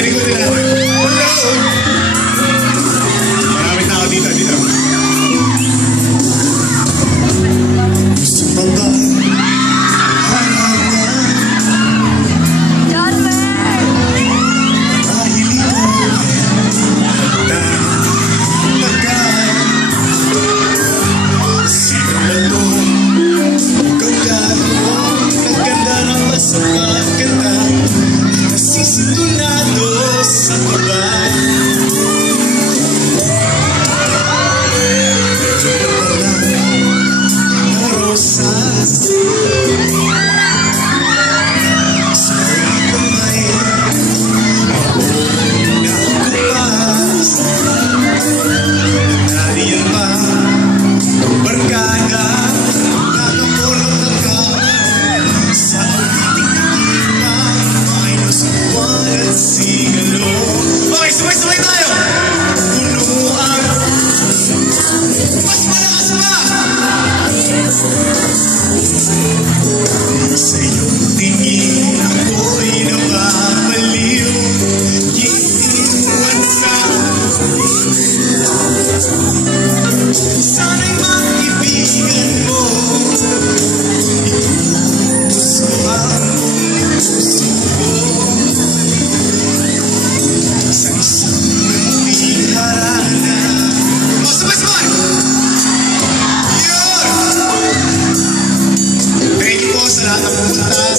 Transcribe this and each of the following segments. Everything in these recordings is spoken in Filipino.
likod nila. Hello! Maraming tao dito. Gusto pa ba?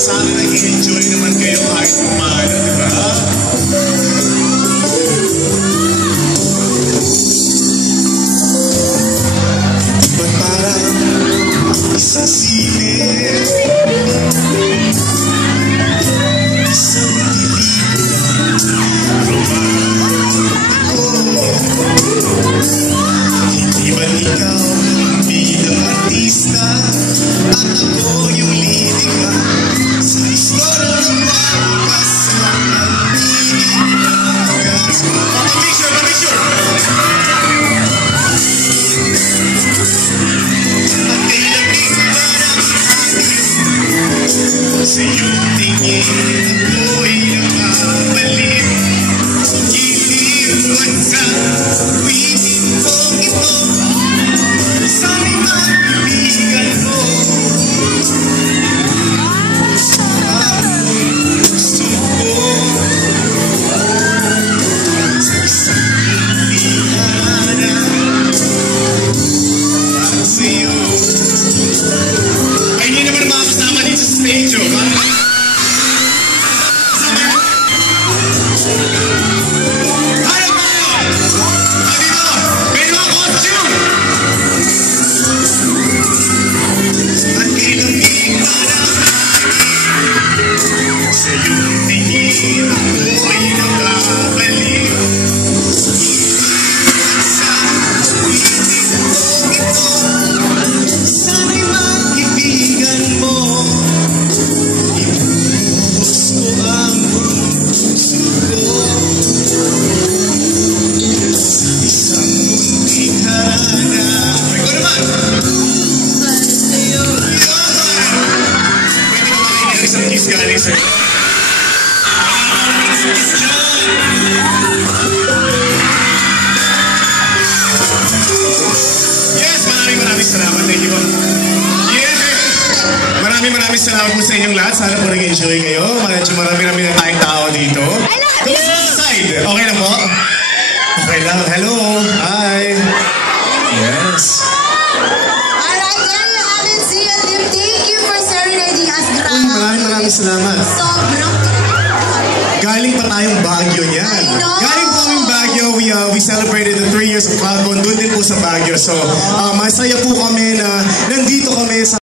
Sana nag-enjoy naman kayo kahit kumano, di ba? Ba't parang isang silid, isang pelikula, hindi ba ikaw bilang artista at ako yung leading man? Sa istorya ng pagkas ng nagtitigas. Pa-picture! At kailangan ba ng akin sa iyong tingin ako'y nakabalik. Iliwan sa tuwingin kong ito. Sana'y magbibigan mo. Maraming salamat po sa inyong lahat. Sana po nag-enjoy kayo. Marami na tayong tao dito. Kamusta sa side? Okay na po? Okay lang. Hello. Hi. Yes. Alright, there you have it, Zia Lim. Thank you for serenading us. Maraming salamat. Sobrang galing pa tayong Baguio niyan. Galing po kaming Baguio. We celebrated the 3 years of Cloudbone. Doon din po sa Baguio. So, masaya po kami na nandito kami sa